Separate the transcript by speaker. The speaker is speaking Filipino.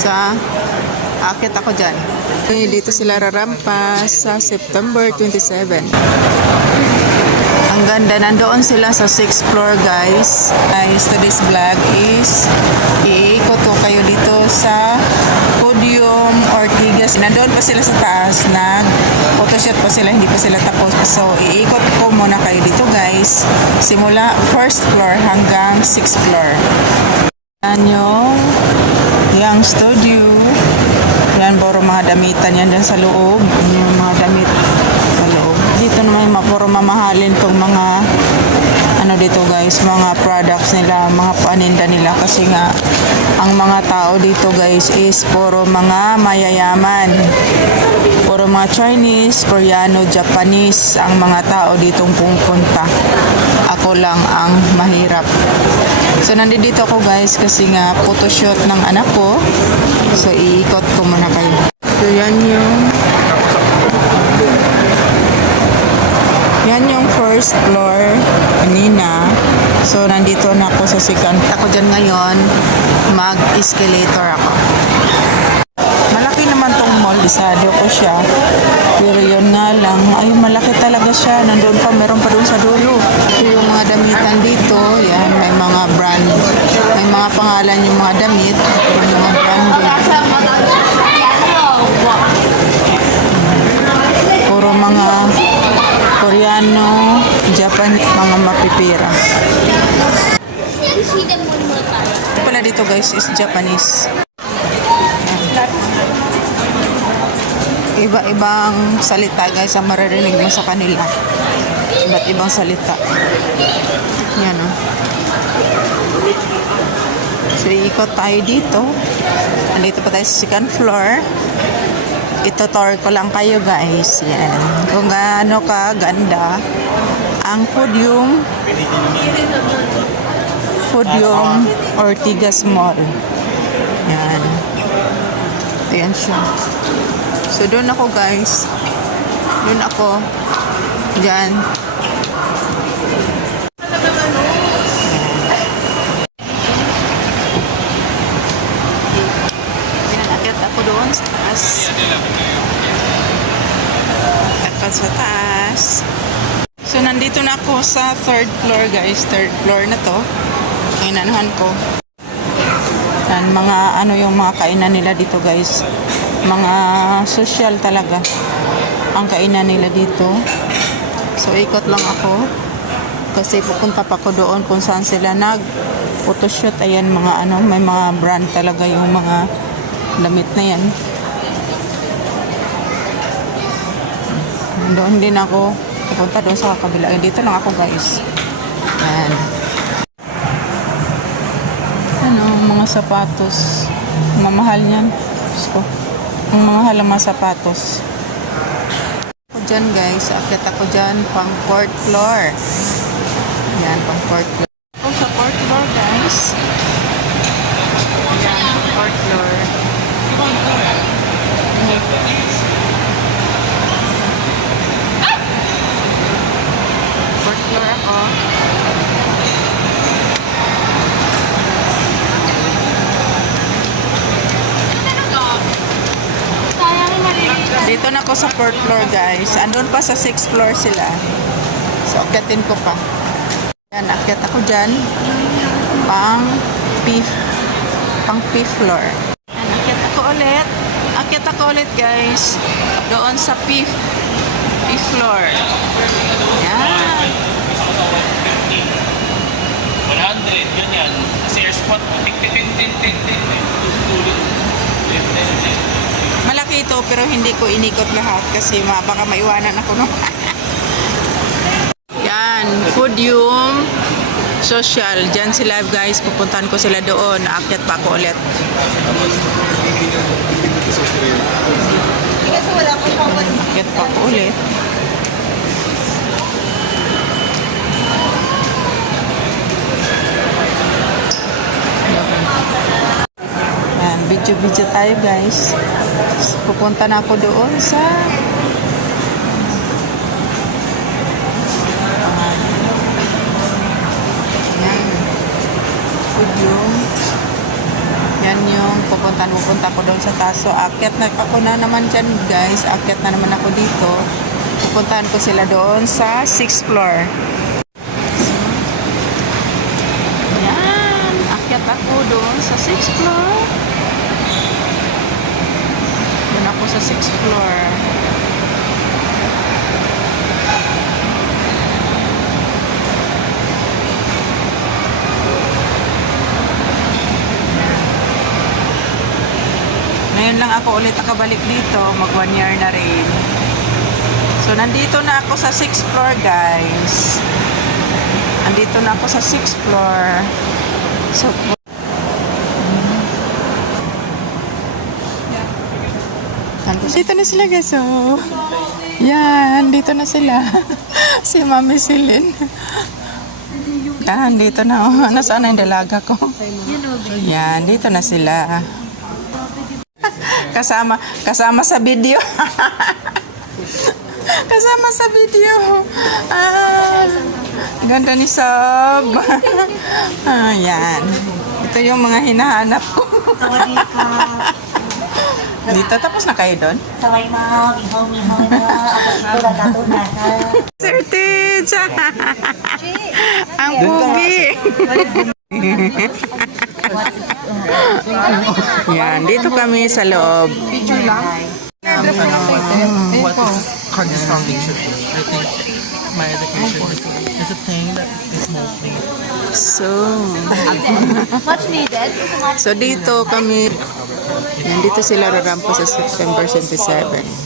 Speaker 1: Sa akit ako dyan. Okay, dito sila rarampas sa September 27. Ang ganda, nandoon sila sa 6th floor guys. Guys, today's vlog is iikot ko kayo dito sa podium Ortigas. Nandoon pa sila sa taas, nag photoshoot pa sila, hindi pa sila tapos. So, iikot ko muna kayo dito guys. Simula first floor hanggang 6th floor. Yan yung yung studio. Yan, puro mga damitan yan dyan sa loob. Yan yung mga damit sa loob. Dito naman ma- puro mamahalin tong mga ano dito guys, mga products nila, mga paninda nila kasi nga ang mga tao dito guys is puro mga mayayaman. Puro mga Chinese, Koreano, Japanese ang mga tao ditong pupunta. Ako lang ang mahirap. So nandito ako guys kasi nga photoshoot ng anak ko. So iikot ko muna kayo. So yan yung yan yung first floor kanina. So nandito na ako sa second. Ako dyan ngayon mag-escalator ako. Malaki naman tong mall, bisado ko siya. Pero yun nga lang, ay malaki talaga siya. Nandun pa, meron pa doon sa dulo. Yung mga damitan dito. Yan, may mga brand. May mga pangalan yung mga damit. Yung mga brand. Puro mga Koreano, Japan, mga mapipira. pala dito guys is Japanese. Iba-ibang salita guys ang maririnig mo sa kanila. Iba't ibang salita. Yan o. So, ikot tayo dito. Nandito pa tayo sa second floor. Ito-tour ko lang kayo guys. Yan. Kung gaano ka ganda ang podium Podium Ortigas Mall. Yan. Ayan siya. So, doon ako guys. Doon ako. Diyan. Pinanakit ako doon sa taas. Akit sa taas. So, nandito na ako sa third floor, guys. Third floor na to. Inanuhan ko. Yan, mga ano yung mga kainan nila dito, guys. Mga social talaga. Ang kainan nila dito. So, ikot lang ako. Kasi pupunta pa ko doon kung saan sila nag photoshoot. Ayan, mga ano, may mga brand talaga yung mga damit na yan. Doon din ako pupunta doon sa kabila. Dito lang ako guys. Yan. Ano, mga sapatos. Mamahal niyan. Diyos ko. Ang mga sapatos. Ako dyan guys. Akit ako dyan pang fourth floor. Yan, pang fourth floor. Ako sa fourth floor guys. Yan, pang fourth floor. Fourth floor ako.
Speaker 2: Sayang
Speaker 1: na ako sa fourth floor guys. Andun pa sa sixth floor sila. So, akitin ko pa. Yan, akit ako dyan. Pang fifth, pang fifth floor. Yan, akit ako ulit. Akit ako ulit guys. Doon sa fifth, fifth floor. Yan.
Speaker 3: 100, ganyan. Kasi air spot, tik tik tik tik tik tik.
Speaker 1: Malaki pero hindi ko inikot lahat kasi ma, baka maiwanan ako no. Yan, podium social. Diyan sila guys, pupuntahan ko sila doon. Aakyat pa ako ulit. Aakyat pa ako ulit. Yan, video-video tayo guys. Pupunta na ako doon sa Yan. Podium. Yan yung pupuntahan pupunta ko doon sa taas. So, akyat na ako na naman dyan, guys. Akyat na naman ako dito. Pupuntahan ko sila doon sa 6th floor. Yan. Akyat ako doon sa 6th floor. Ako sa 6th floor. Ngayon lang ako ulit nakabalik dito. Mag one year na rin. So, nandito na ako sa 6th floor, guys. Nandito na ako sa 6th floor. So, dito na sila, guys. Oh. Yan, dito na sila. si Mami Silin. Yan, dito na. Oh. Nasaan na yung dalaga ko? Yan, dito na sila. Kasama, kasama sa video. kasama sa video. Ah, ganda ni Sob. ah, yan. Ito yung mga hinahanap ko. Dito, tapos na kayo doon?
Speaker 4: Saway ma, mihaw, mihaw na. Ako ito na katunan na.
Speaker 1: Sir Tij! Ang pugi! Yan, dito kami sa loob. Picture lang?
Speaker 5: What is Kyrgyzstan picture? I think my education is a thing that is mostly
Speaker 1: So,
Speaker 2: much needed.
Speaker 1: So dito kami yan, dito sila rarampa sa September 27.